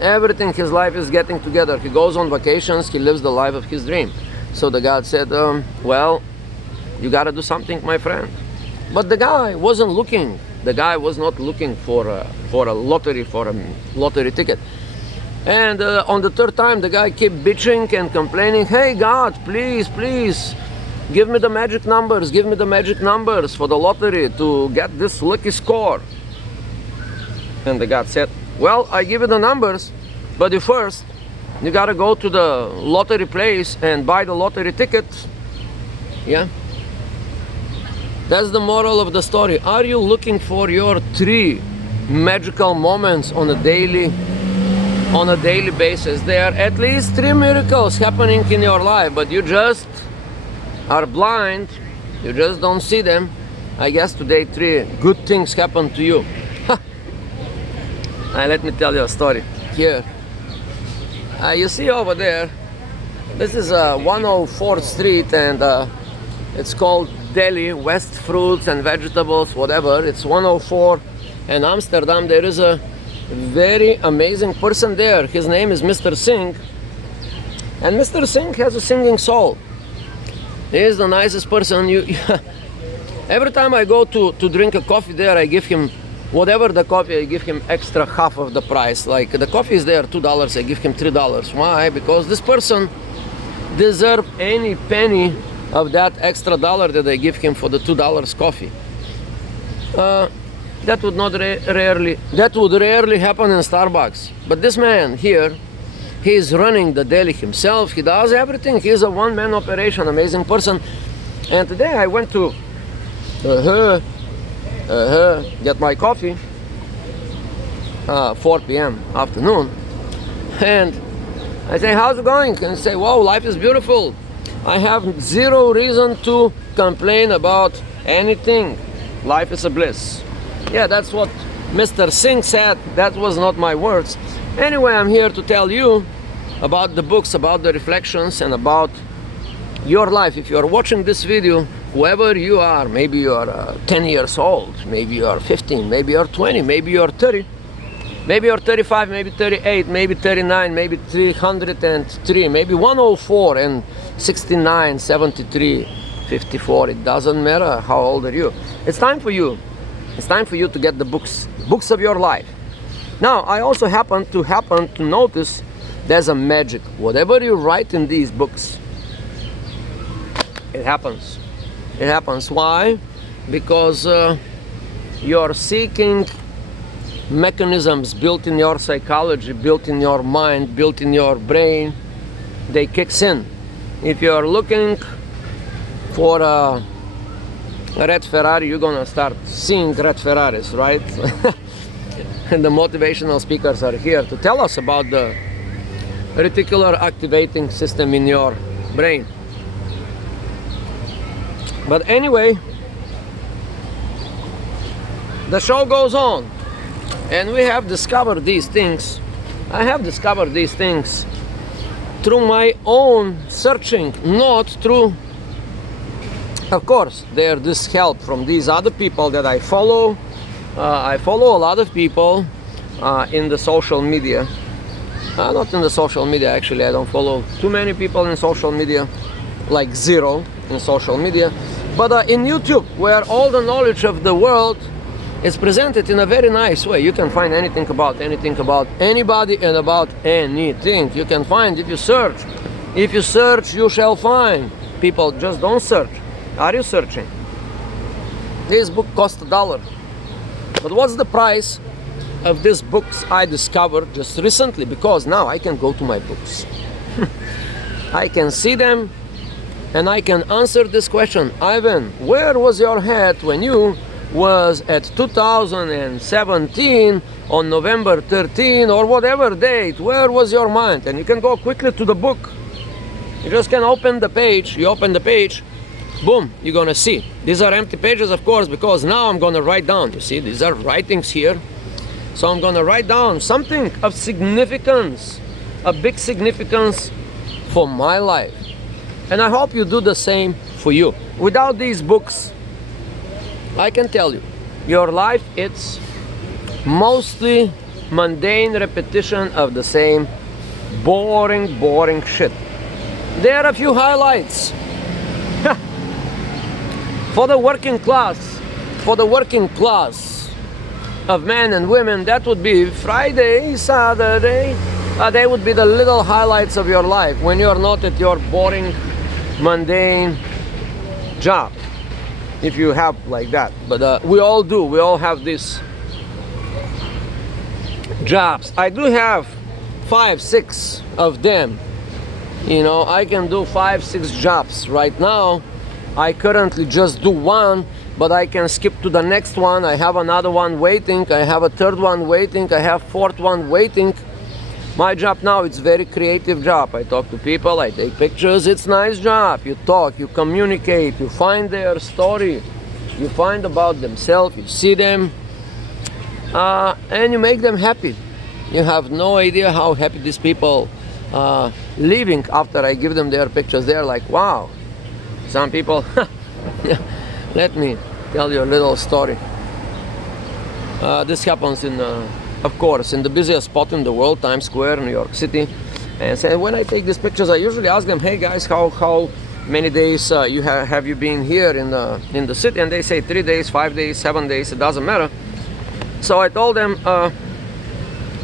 Everything his life is getting together. He goes on vacations, he lives the life of his dream. So the God said, well, you gotta do something, my friend. But the guy wasn't looking. The guy was not looking for a lottery ticket. And on the third time, the guy kept bitching and complaining, hey God, please, please, give me the magic numbers, give me the magic numbers for the lottery to get this lucky score. And the God said, well, I give you the numbers, but you gotta go to the lottery place and buy the lottery ticket. Yeah? That's the moral of the story. Are you looking for your 3 magical moments on a daily basis? There are at least 3 miracles happening in your life, but you just are blind. You just don't see them. I guess today 3 good things happened to you. Let me tell you a story. Here, you see over there, this is 104th Street, and it's called Delhi, West Fruits and Vegetables, whatever. It's 104 in Amsterdam. There is a very amazing person there. His name is Mr. Singh, and Mr. Singh has a singing soul. He is the nicest person. Every time I go to drink a coffee there, I give him whatever the coffee, I give him extra half of the price. Like the coffee is there $2, I give him $3. Why? Because this person deserves any penny of that extra dollar that I give him for the $2 coffee. That would rarely happen in Starbucks. But this man here, he is running the deli himself. He does everything. He is a one-man operation, amazing person. And today I went to get my coffee, 4 p.m. afternoon, and I say, how's it going? And say, wow, life is beautiful. I have 0 reason to complain about anything. Life is a bliss. Yeah, that's what Mr. Singh said. That was not my words. Anyway, I'm here to tell you about the books, about the reflections, and about your life. If you're watching this video, whoever you are, maybe you are 10 years old, maybe you are 15, maybe you're 20, maybe you're 30, maybe you're 35, maybe 38, maybe 39, maybe 303, maybe 104 and 69, 73, 54. It doesn't matter how old are you. It's time for you. It's time for you to get the books of your life. Now, I also happen to notice there's a magic. Whatever you write in these books, it happens. It happens. Why? Because you're seeking mechanisms built in your psychology, built in your mind, built in your brain. They kicks in. If you're looking for a red Ferrari, you're gonna start seeing red Ferraris, right? And the motivational speakers are here to tell us about the reticular activating system in your brain. But anyway, the show goes on, and we have discovered these things. I have discovered these things through my own searching, not through, of course, there's this help from these other people that I follow. I follow a lot of people in the social media. Not in the social media, actually. I don't follow too many people in social media, like 0 in social media. But in YouTube, where all the knowledge of the world is presented in a very nice way. You can find anything about anybody and about anything. You can find if you search. If you search, you shall find. People, just don't search. Are you searching? This book cost $1. But what's the price of these books I discovered just recently? Because now I can go to my books. I can see them, and I can answer this question. Ivan, where was your head when you was at 2017 on November 13 or whatever date? Where was your mind? And you can go quickly to the book. You just can open the page. You open the page, boom, you're gonna see. These are empty pages, of course, because now I'm gonna write down. You see, these are writings here. So I'm gonna write down something of significance, a big significance for my life. And I hope you do the same for you. Without these books, I can tell you, your life, it's mostly mundane repetition of the same boring shit. There are a few highlights. For the working class of men and women, that would be Friday, Saturday. They would be the little highlights of your life when you're not at your boring, mundane job, if you have like that. But we all do. We all have these jobs. I do have 5, 6 of them. You know, I can do 5, 6 jobs right now. I currently just do one, but I can skip to the next one. I have another one waiting. I have a third one waiting. I have fourth one waiting. My job now, it's very creative job. I talk to people, I take pictures. It's nice job. You talk, you communicate, you find their story, you find about themselves, you see them, and you make them happy. You have no idea how happy these people leaving after I give them their pictures. They're like, wow. Some people, let me tell you a little story. This happens in, of course, in the busiest spot in the world, Times Square, New York City. And so when I take these pictures, I usually ask them, hey guys, how many days have you been here in the city? And they say 3 days, 5 days, 7 days, it doesn't matter. So I told them,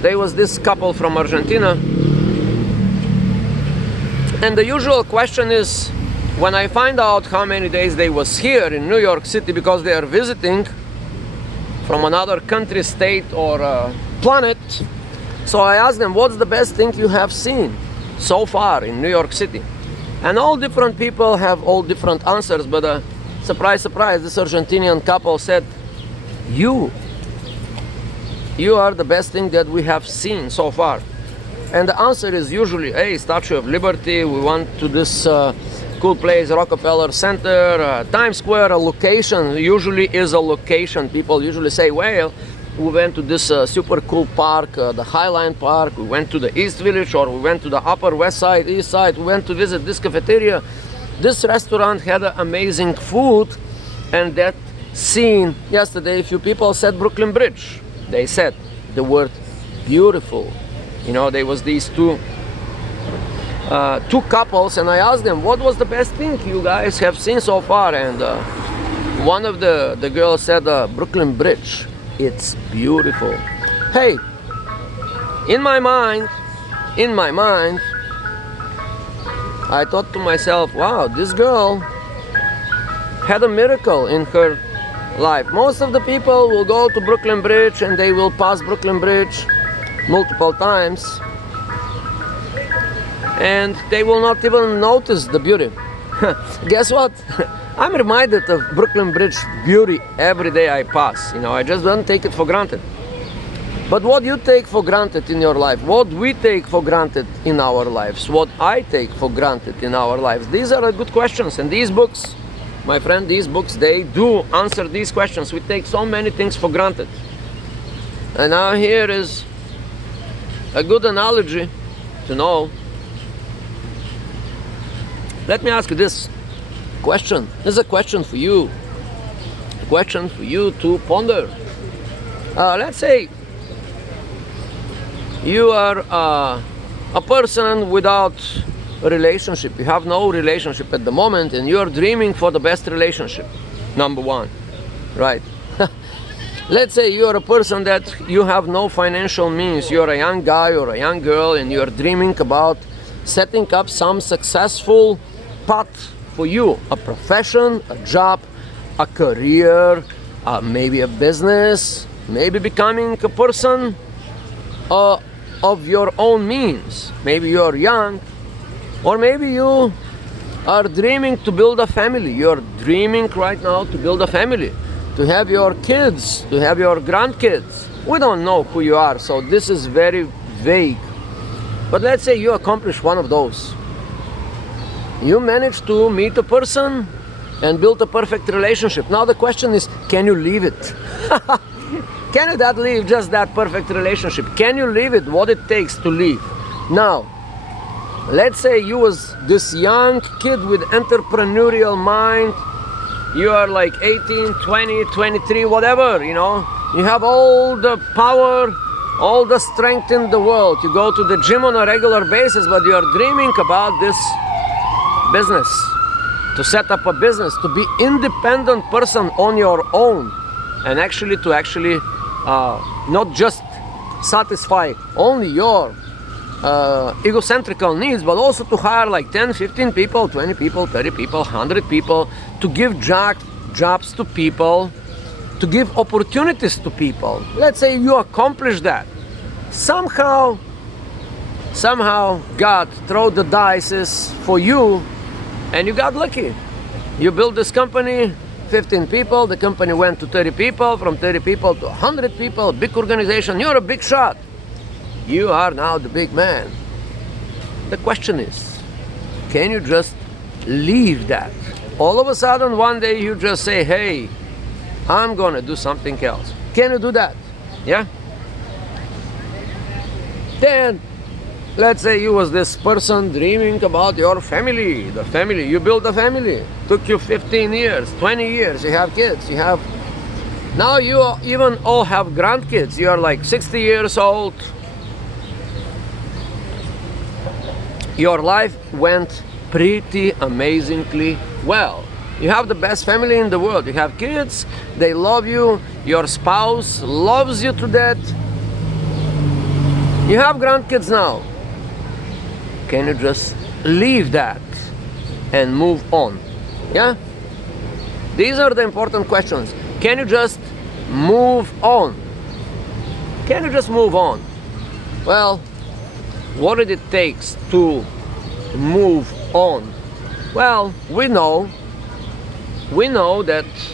there was this couple from Argentina. And the usual question is, when I find out how many days they was here in New York City because they are visiting from another country, state, or planet, so I ask them, what's the best thing you have seen so far in New York City? And all different people have all different answers, but surprise, surprise, this Argentinian couple said, you are the best thing that we have seen so far. And the answer is usually, hey, Statue of Liberty, we went to this cool place, Rockefeller Center, Times Square, a location usually is a location. People usually say, well, we went to this super cool park, the Highline Park, we went to the East Village, or we went to the Upper West Side, East Side, we went to visit this cafeteria. This restaurant had amazing food, and that scene yesterday, a few people said Brooklyn Bridge. They said the word beautiful. You know, there was these two couples, and I asked them, what was the best thing you guys have seen so far? And one of the girls said, Brooklyn Bridge, it's beautiful. Hey, in my mind, I thought to myself, wow, this girl had a miracle in her life. Most of the people will go to Brooklyn Bridge and they will pass Brooklyn Bridge multiple times, and they will not even notice the beauty. Guess what? I'm reminded of Brooklyn Bridge beauty every day I pass. You know, I just don't take it for granted. But what you take for granted in your life, what we take for granted in our lives, what I take for granted in our lives, these are good questions. And these books, my friend, these books, they do answer these questions. We take so many things for granted. And now here is a good analogy to know. Let me ask you this question. This is a question for you. A question for you to ponder. Let's say you are a person without a relationship. You have no relationship at the moment, and you are dreaming for the best relationship. Number one, right? Let's say you are a person that you have no financial means. You are a young guy or a young girl, and you are dreaming about setting up some successful path for you, a profession, a job, a career, maybe a business, maybe becoming a person of your own means. Maybe you are young, or maybe you are dreaming to build a family. You are dreaming right now to build a family, to have your kids, to have your grandkids. We don't know who you are, so this is very vague. But let's say you accomplish one of those. You managed to meet a person and build a perfect relationship. Now the question is, can you leave it? Can you leave just that perfect relationship? Can you leave it, what it takes to leave? Now, let's say you was this young kid with entrepreneurial mind. You are like 18, 20, 23, whatever, you know. You have all the power all the strength in the world. You go to the gym on a regular basis, but you're dreaming about this business, to set up a business, to be independent person on your own, and actually not just satisfy only your egocentrical needs, but also to hire like 10, 15 people, 20 people, 30 people, 100 people, to give jobs to people, to give opportunities to people. Let's say you accomplish that. Somehow God threw the dice for you and you got lucky. You built this company, 15 people, the company went to 30 people, from 30 people to 100 people, big organization, you're a big shot. You are now the big man. The question is, can you just leave that? All of a sudden, one day you just say, hey, I'm gonna do something else. Can you do that? Yeah? Then, let's say you was this person dreaming about your family, the family, you built a family. Took you 15 years, 20 years, you have kids, now you even all have grandkids. You are like 60 years old. Your life went pretty amazingly well. You have the best family in the world. You have kids, they love you, your spouse loves you to death. You have grandkids now. Can you just leave that and move on? Yeah? These are the important questions. Can you just move on? Can you just move on? Well, what it takes to move on? Well, we know that